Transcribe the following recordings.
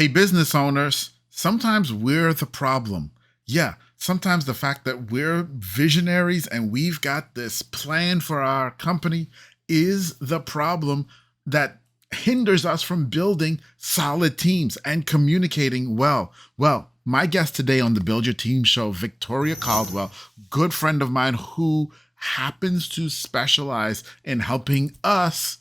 Hey, business owners, sometimes we're the problem. Yeah, sometimes the fact that we're visionaries and we've got this plan for our company is the problem that hinders us from building solid teams and communicating well. Well, my guest today on the Build Your Team show, Victoria Caldwell, good friend of mine who happens to specialize in helping us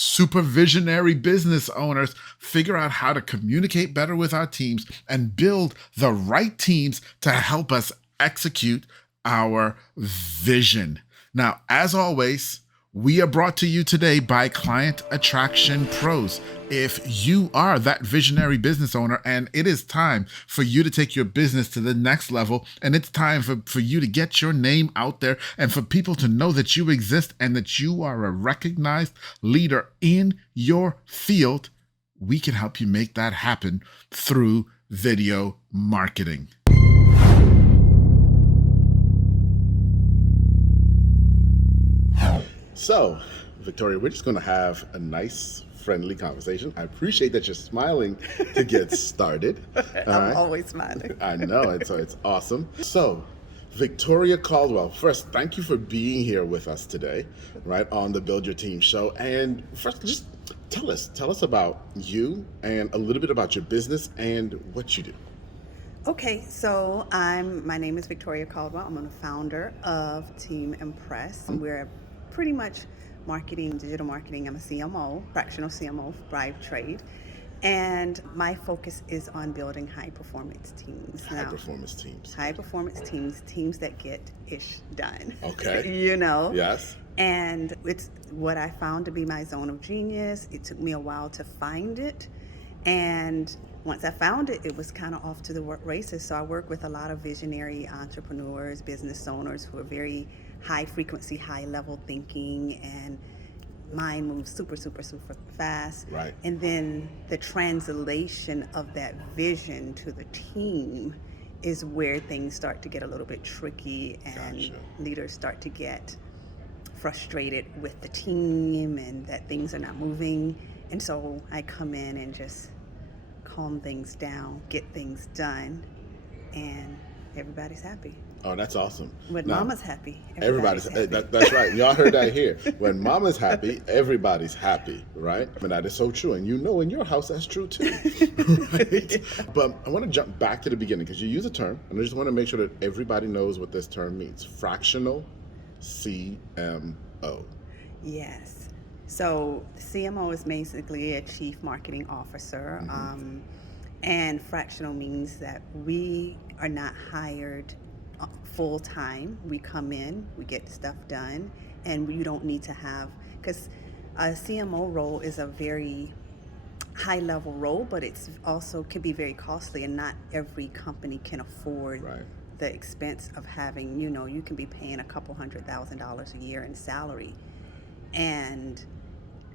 super visionary business owners figure out how to communicate better with our teams and build the right teams to help us execute our vision. Now, as always, we are brought to you today by Client Attraction Pros. If you are that visionary business owner and it is time for you to take your business to the next level, and it's time for you to get your name out there and for people to know that you exist and that you are a recognized leader in your field, we can help you make that happen through video marketing. So, Victoria, we're just going to have a nice, friendly conversation. I appreciate that you're smiling to get started. I'm always smiling. I know, it's awesome. So, Victoria Caldwell, first, thank you for being here with us today, right, on the Build Your Team show. And first, just tell us about you and a little bit about your business and what you do. Okay, so my name is Victoria Caldwell. I'm the founder of Team Impress. We're pretty much digital marketing. I'm a CMO, fractional CMO by trade. And my focus is on building high performance teams. High performance teams, teams that get ish done. Okay. Yes. And it's what I found to be my zone of genius. It took me a while to find it. And once I found it, it was kind of off to the races. So I work with a lot of visionary entrepreneurs, business owners who are very high frequency, high level thinking, and mind moves super fast. Right. And then the translation of that vision to the team is where things start to get a little bit tricky, and Gotcha. Leaders start to get frustrated with the team and that things are not moving. And so I come in and just calm things down, get things done, and everybody's happy. Oh, that's awesome. When Mama's happy, everybody's happy. That's right. Y'all heard that here. When Mama's happy, everybody's happy, right? And that is so true. And in your house, that's true too, right? Yeah. But I want to jump back to the beginning because you use a term, and I just want to make sure that everybody knows what this term means. Fractional CMO. Yes. So CMO is basically a chief marketing officer. Mm-hmm. And fractional means that we are not hired full time. We come in, we get stuff done, and you don't need to have, because a CMO role is a very high level role, but it's also can be very costly, and not every company can afford the expense of having, you can be paying a couple $100,000 a year in salary. And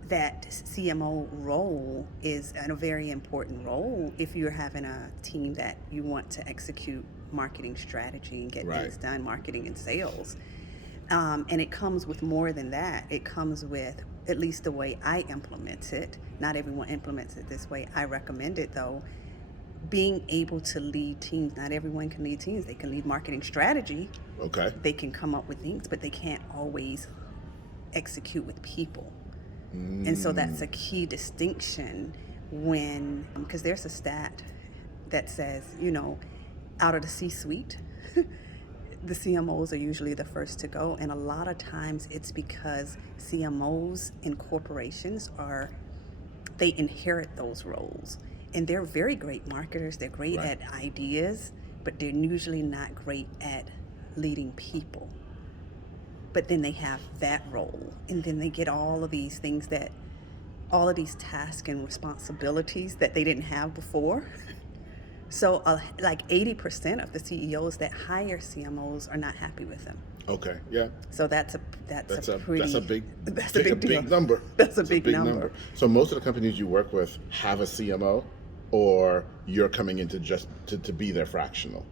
that CMO role is a very important role if you're having a team that you want to execute marketing strategy and get things done, marketing and sales. And it comes with more than that. It comes with, at least the way I implement it, not everyone implements it this way, I recommend it though, being able to lead teams. Not everyone can lead teams. They can lead marketing strategy. Okay. They can come up with things, but they can't always execute with people. And so that's a key distinction because there's a stat that says, out of the C-suite, the CMOs are usually the first to go. And a lot of times it's because CMOs in corporations they inherit those roles. And they're very great marketers. They're great at ideas, but they're usually not great at leading people. But then they have that role, and then they get all of these tasks and responsibilities that they didn't have before. So like 80% of the CEOs that hire CMOs are not happy with them. Okay, yeah. So that's a big number. That's a big number. So most of the companies you work with have a CMO, or you're coming in to be their fractional?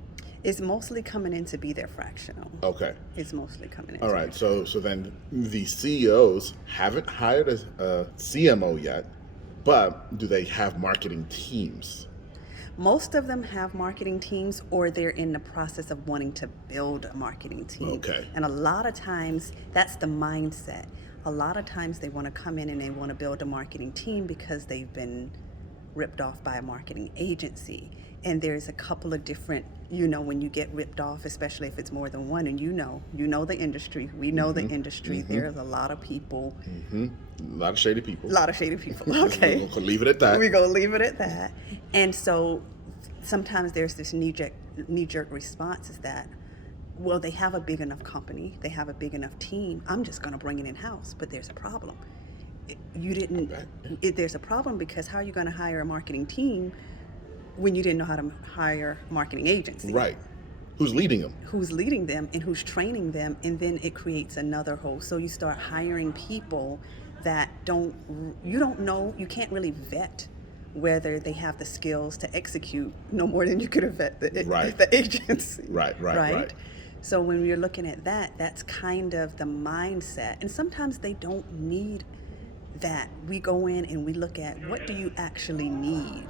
It's mostly coming in to be their fractional. Okay. It's mostly coming in. All right. So then the CEOs haven't hired a CMO yet, but do they have marketing teams? Most of them have marketing teams, or they're in the process of wanting to build a marketing team. Okay. And a lot of times, that's the mindset. A lot of times they want to come in and they want to build a marketing team because they've been ripped off by a marketing agency. And there's a couple of different, when you get ripped off, especially if it's more than one, and you know the industry, we know the industry, there's a lot of people. A lot of shady people. A lot of shady people, okay. We're gonna leave it at that. We're going to leave it at that. And so sometimes there's this knee-jerk response is that, well, they have a big enough company, they have a big enough team, I'm just going to bring it in-house. But there's a problem. There's a problem because how are you going to hire a marketing team when you didn't know how to hire a marketing agency? Right. Who's leading them? Who's leading them and who's training them, and then it creates another hole. So you start hiring people that you don't know, you can't really vet whether they have the skills to execute no more than you could have vet the agency. Right. So when you're looking at that, that's kind of the mindset. And sometimes they don't need that. We go in and we look at what do you actually need?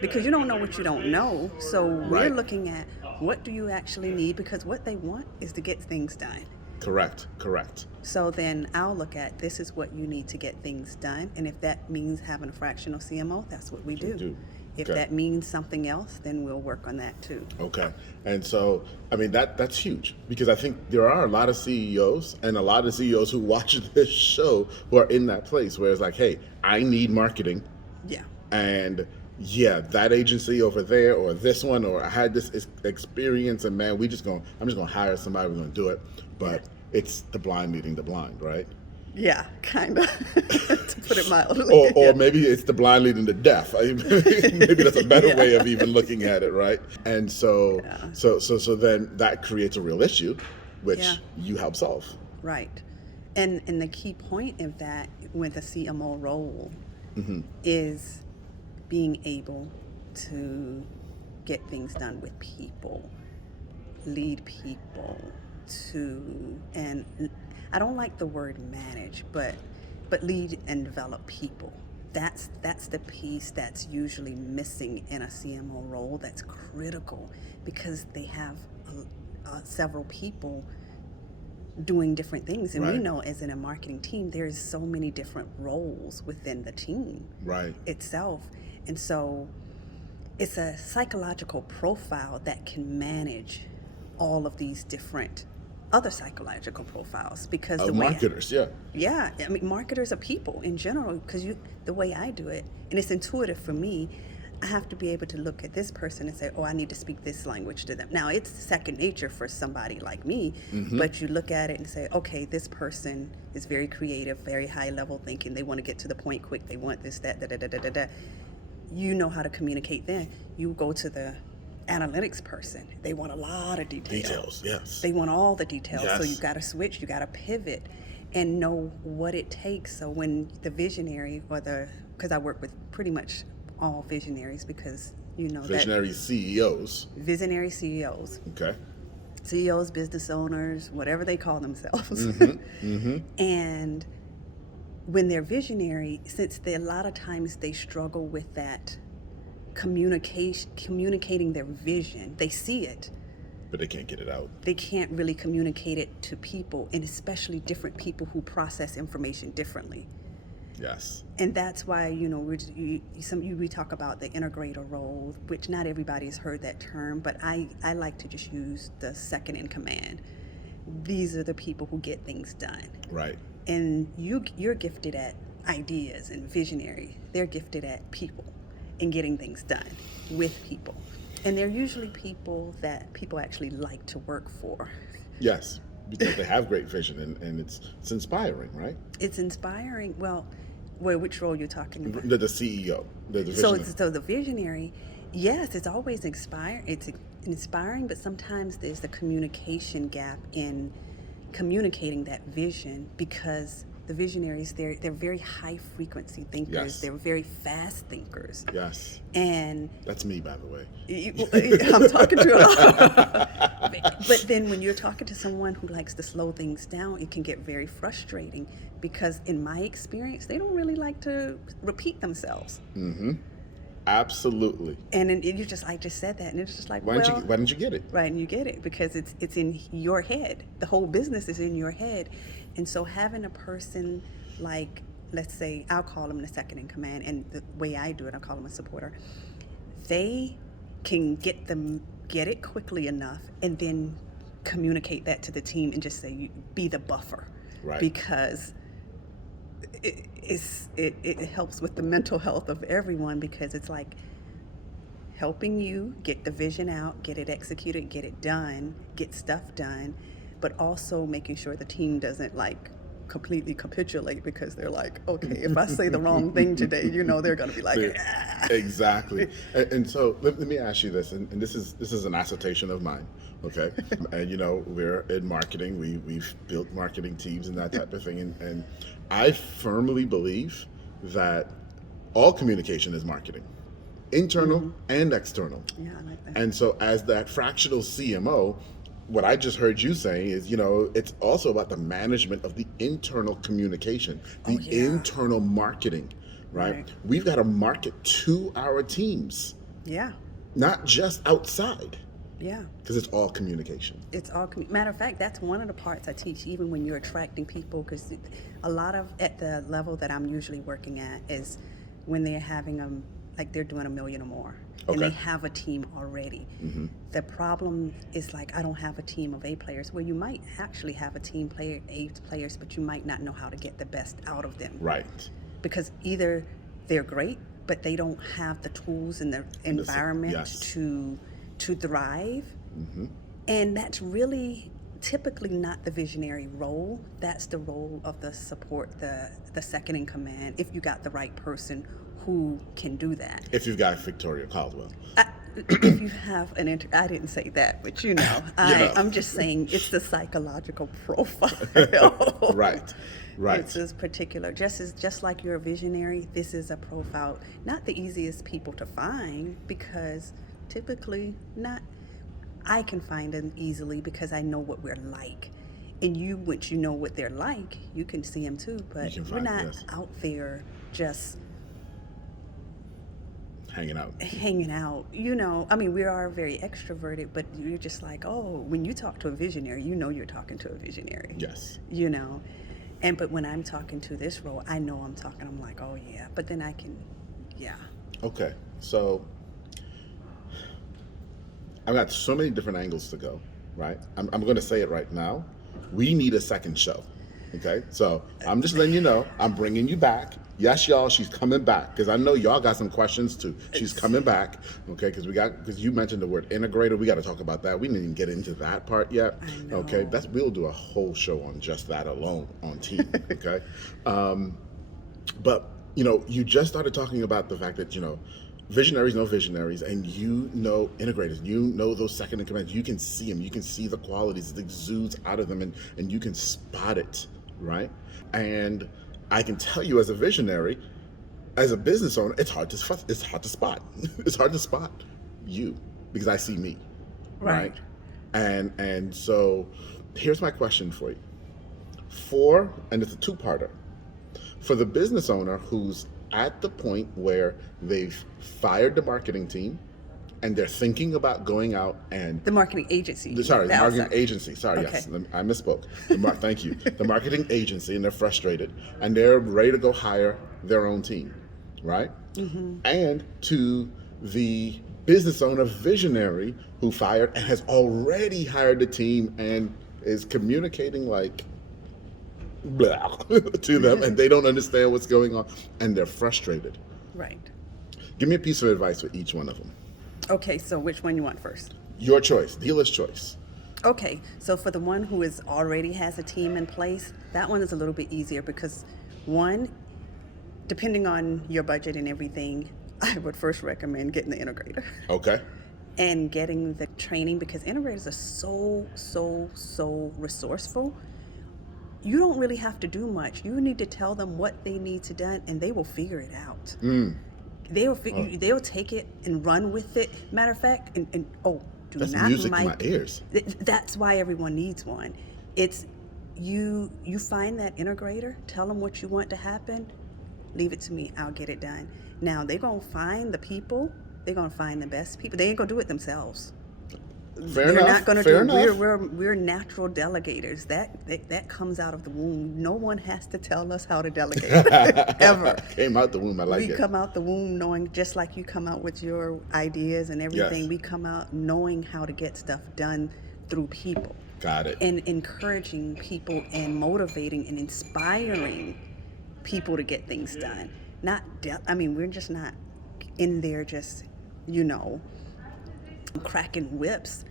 Because you don't know what you don't know. So we're looking at what do you actually need, because what they want is to get things done. Correct. So then I'll look at this is what you need to get things done. And if that means having a fractional CMO, that's what we do. If that means something else, then we'll work on that too. Okay. And so, I mean, that's huge, because I think there are a lot of CEOs and a lot of CEOs who watch this show who are in that place where it's like, hey, I need marketing. Yeah. And yeah, that agency over there or this one, or I had this experience and man, I'm just going to hire somebody, we're going to do it. But it's the blind leading the blind, right? Yeah, kind of, to put it mildly. Or maybe it's the blind leading the deaf. Maybe that's a better way of even looking at it, right? And so then that creates a real issue, which you help solve. Right. And the key point of that with a CMO role is being able to get things done with people, lead people, and I don't like the word manage, but lead and develop people. That's the piece that's usually missing in a CMO role. That's critical because they have several people doing different things, and we know as in a marketing team, there's so many different roles within the team itself, and so it's a psychological profile that can manage all of these different other psychological profiles, because the way marketers, I mean, marketers are people in general, because the way I do it, and it's intuitive for me, I have to be able to look at this person and say, oh, I need to speak this language to them. Now, it's second nature for somebody like me, but you look at it and say, okay, this person is very creative, very high level thinking, they want to get to the point quick, they want this, that, da. You know how to communicate then. You go to the analytics person, they want a lot of details. Yes. They want all the details. Yes. So you got to switch, you got to pivot and know what it takes. So when the visionary because I work with pretty much all visionaries, because visionary CEOs. Visionary CEOs. Okay. CEOs, business owners, whatever they call themselves. And when they're visionary, since a lot of times they struggle with that communicating their vision. They see it, but they can't get it out. They can't really communicate it to people, and especially different people who process information differently. Yes. And that's why, we talk about the integrator role, which not everybody has heard that term, but I like to just use the second in command. These are the people who get things done. Right. And you're gifted at ideas and visionary. They're gifted at people and getting things done with people. And they're usually people that people actually like to work for. Yes, because they have great vision and it's inspiring, right? It's inspiring. Well, which role you're talking about? The CEO, the visionary. So the visionary, yes, it's always it's inspiring, but sometimes there's the communication gap in communicating that vision, because the visionaries, they're very high frequency thinkers. Yes. They're very fast thinkers. Yes. And that's me, by the way. I'm talking to a lot. But then when you're talking to someone who likes to slow things down, it can get very frustrating, because in my experience, they don't really like to repeat themselves. Absolutely. And then you just, I just said that, and it's just like, Why didn't well, you why didn't you get it? right, and you get it because it's in your head. The whole business is in your head, and so having a person like, let's say, I'll call them the second in command, and the way I do it, I call them a supporter. They can get it quickly enough, and then communicate that to the team and just say, be the buffer, Right. because it helps with the mental health of everyone, because it's like helping you get the vision out, get it executed, get it done, get stuff done, but also making sure the team doesn't like completely capitulate, because they're like, okay, if I say the wrong thing today, they're going to be like, ah. Exactly. And so let me ask you this, and this is an assertion of mine, okay? And we're in marketing. We've built marketing teams and that type of thing, and I firmly believe that all communication is marketing, internal and external. Yeah, I like that. And so as that fractional CMO, what I just heard you saying is, it's also about the management of the internal communication, the internal marketing, right? We've got to market to our teams, Yeah. not just outside, Yeah. because it's all communication. It's all, matter of fact, that's one of the parts I teach, even when you're attracting people, because a lot of, at the level that I'm usually working at, is when they're having like they're doing $1 million or more, and they have a team already. The problem is, like, I don't have a team of A players. Well, you might actually have a team player, A players, but you might not know how to get the best out of them. Right. Because either they're great, but they don't have the tools and the environment to thrive. And that's really typically not the visionary role. That's the role of the support, the second in command, if you got the right person who can do that. If you've got Victoria Caldwell. If you have I didn't say that, but I'm just saying it's the psychological profile. Right. It's this particular, just like you're a visionary, this is a profile, not the easiest people to find, because typically I can find them easily because I know what we're like. And once you know what they're like, you can see them too, but we're not out there just hanging out. I mean, we are very extroverted, but you're just like, oh, when you talk to a visionary, you're talking to a visionary. Yes. But when I'm talking to this role, I know I'm like, oh yeah, but then I can, Okay, so I've got so many different angles to go, right? I'm going to say it right now. We need a second show, okay? So I'm just letting you know, I'm bringing you back. Yes, y'all, she's coming back, because I know y'all got some questions too. She's coming back, okay? Because you mentioned the word integrator. We got to talk about that. We didn't even get into that part yet. I know. Okay, we'll do a whole show on just that alone on team, okay? But you just started talking about the fact that visionaries know visionaries, and integrators. Those second in command. You can see them. You can see the qualities that exudes out of them, and you can spot it, right? And I can tell you, as a visionary, as a business owner, it's hard to spot. It's hard to spot you, because I see me, right? And so here's my question for you. And it's a two-parter. For the business owner who's at the point where they've fired the marketing team and they're thinking about going out and... The marketing agency. The marketing agency. Sorry, okay. Yes, I misspoke. Thank you. The marketing agency, and they're frustrated, and they're ready to go hire their own team, right? And to the business owner visionary who fired and has already hired the team and is communicating like... blah to them, and they don't understand what's going on, and they're frustrated. Right. Give me a piece of advice for each one of them. Okay, so which one you want first? Your choice, dealer's choice. Okay, so for the one who already has a team in place, that one is a little bit easier, because one, depending on your budget and everything, I would first recommend getting the integrator. Okay. And getting the training, because integrators are so resourceful. You don't really have to do much. You need to tell them what they need to do, and they will figure it out. They'll take it and run with it. Matter of fact, that's music to my ears. That's why everyone needs one. It's you find that integrator, tell them what you want to happen, leave it to me, I'll get it done. Now they're going to find the people, they're going to find the best people. They ain't going to do it themselves. Fair They're enough. not going to Fair do enough. we're natural delegators. That comes out of the womb. No one has to tell us how to delegate ever. Came out the womb. I like We it. come out the womb knowing, just like you come out with your ideas and everything, Yes. we come out knowing how to get stuff done through people Got it. and encouraging people and motivating and inspiring people to get things done. I mean, we're just not in there just, you know, cracking whips.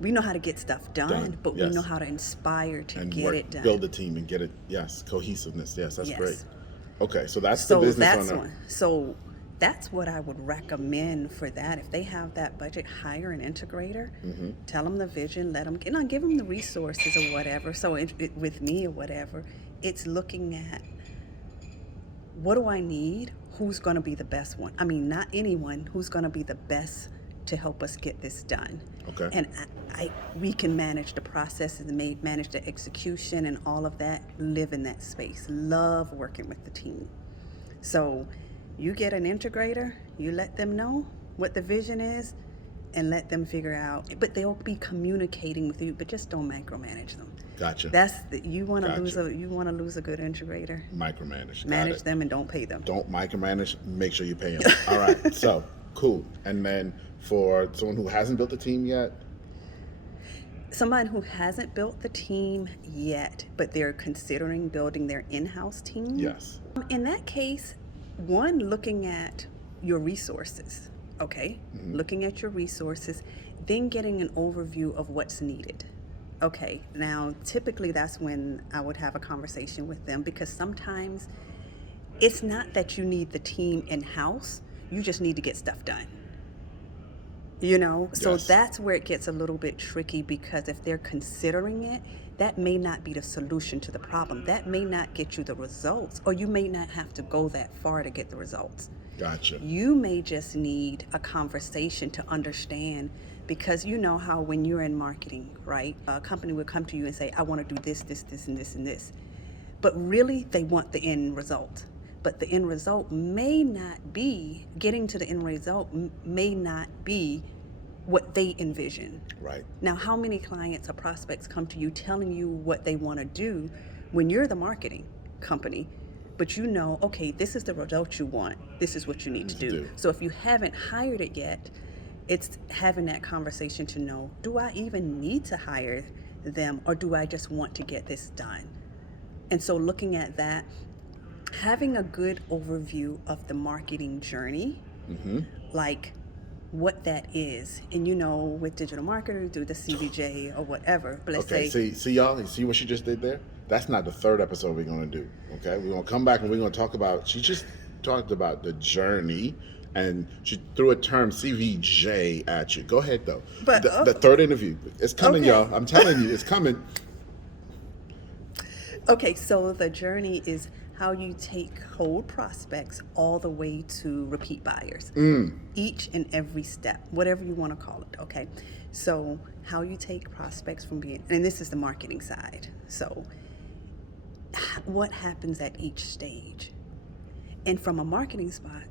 We know how to get stuff done, but yes. we know how to inspire to And get work, it done. build a team and get it. Yes, cohesiveness. Yes, that's Yes. great. Okay, so that's the So business that's owner. one. So that's what I would recommend for that. If they have that budget, hire an integrator. Tell them the vision. Let them, give them the resources or whatever. So with me or whatever, it's looking at, what do I need? Who's going to be the best one? I mean, not anyone. Who's going to be the best to help us get this done? Okay. And we can manage the process and manage the execution and all of that. Live in that space. Love working with the team. So you get an integrator. You let them know what the vision is, and let them figure out. But they'll be communicating with you. But just don't micromanage them. Gotcha. You want to Gotcha. lose a good integrator. Micromanage. Got Manage it. them and don't pay them. Don't micromanage. Make sure you pay them. All right. So cool. And then for someone who hasn't built a team yet, Someone who hasn't built the team yet, but they're considering building their in-house team. yes. In that case, one, looking at your resources, okay? Looking at your resources, then getting an overview of what's needed. Okay, now typically that's when I would have a conversation with them, because sometimes it's not that you need the team in-house, you just need to get stuff done. So Yes. that's where it gets a little bit tricky, because if they're considering it, that may not be the solution to the problem. That may not get you the results, or you may not have to go that far to get the results. Gotcha. You may just need a conversation to understand, because you know how when you're in marketing, right? A company will come to you and say, I want to do this, this, this, and this, and this. But really, they want the end result. But the end result may not be, getting to the end result may not be what they envision. Right. Now, how many clients or prospects come to you telling you what they want to do when you're the marketing company, but you know, okay, this is the result you want, this is what you need to do. So if you haven't hired it yet, it's having that conversation to know, do I even need to hire them, or do I just want to get this done? And so looking at that, having a good overview of the marketing journey, like what that is. And with digital marketers, do the CVJ or whatever. But let's Okay, say, see y'all, you see what she just did there? That's not the third episode we're gonna do. Okay, we're gonna come back and we're gonna talk about. She just talked about the journey, and she threw a term CVJ at you. Go ahead though. But, the third interview, it's coming, okay. y'all. I'm telling you, it's coming. okay, so the journey is how you take cold prospects all the way to repeat buyers. Each and every step, whatever you want to call it, okay? So how you take prospects from being, and this is the marketing side. So what happens at each stage? And from a marketing spot,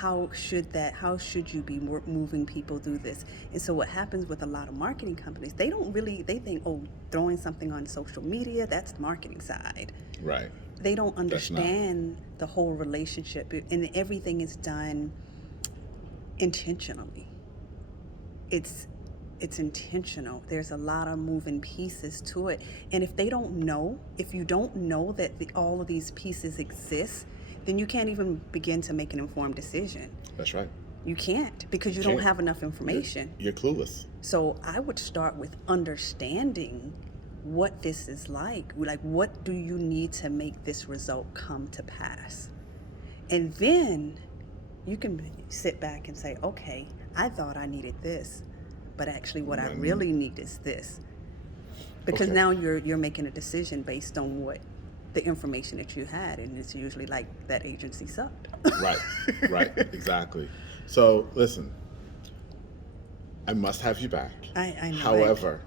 how should you be moving people through this? And so what happens with a lot of marketing companies, they think, oh, throwing something on social media, that's the marketing side. Right. They don't understand the whole relationship, and everything is done intentionally. It's intentional. There's a lot of moving pieces to it. And if you don't know that all of these pieces exist, then you can't even begin to make an informed decision. That's right. You can't, because you don't have enough information. You're clueless. So I would start with understanding what this is like. Like, what do you need to make this result come to pass? And then you can sit back and say, okay, I thought I needed this, but actually what I really need is this. Because now you're making a decision based on what the information that you had, and it's usually like that agency sucked. Right, exactly. So listen, I must have you back. I know. However,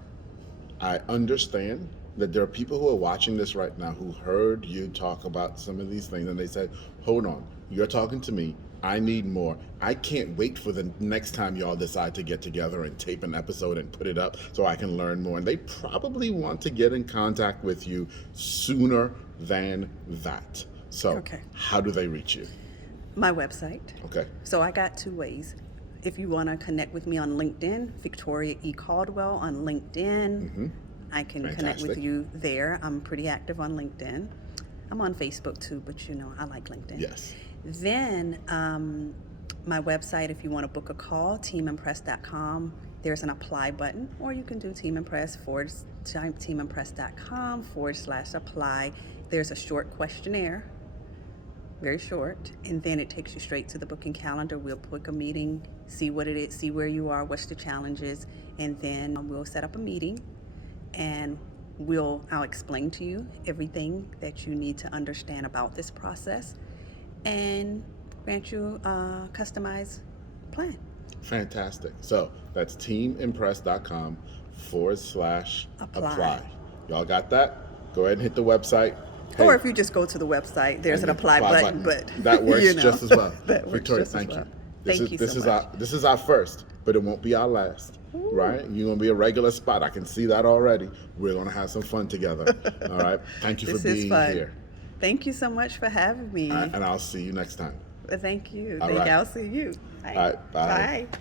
I understand that there are people who are watching this right now who heard you talk about some of these things and they said, hold on, you're talking to me. I need more. I can't wait for the next time y'all decide to get together and tape an episode and put it up so I can learn more. And they probably want to get in contact with you sooner than that. So, Okay. how do they reach you? My website. Okay. So I got two ways. If you want to connect with me on LinkedIn, Victoria E. Caldwell on LinkedIn, I can connect with Fantastic. you there. I'm pretty active on LinkedIn. I'm on Facebook too, but I like LinkedIn. Yes. Then my website, if you want to book a call, teamimpress.com. There's an apply button, or you can do teamimpress.com/apply. There's a short questionnaire, very short, and then it takes you straight to the booking calendar. We'll book a meeting, see what it is, see where you are, what's the challenges, and then we'll set up a meeting, and I'll explain to you everything that you need to understand about this process, and grant you a customized plan. Fantastic. So that's teamimpress.com/apply. Y'all got that? Go ahead and hit the website. Or if you just go to the website, there's an apply button, but that works just as well. That works Victoria, just as thank well. you. Thank you so much. This is our first, but it won't be our last. Right? You're gonna be a regular spot. I can see that already. We're gonna have some fun together. All right. Thank you This for is being fun. here. Thank you so much for having me. And I'll see you next time. Thank you. All right. I'll see you. All right. Bye. Bye.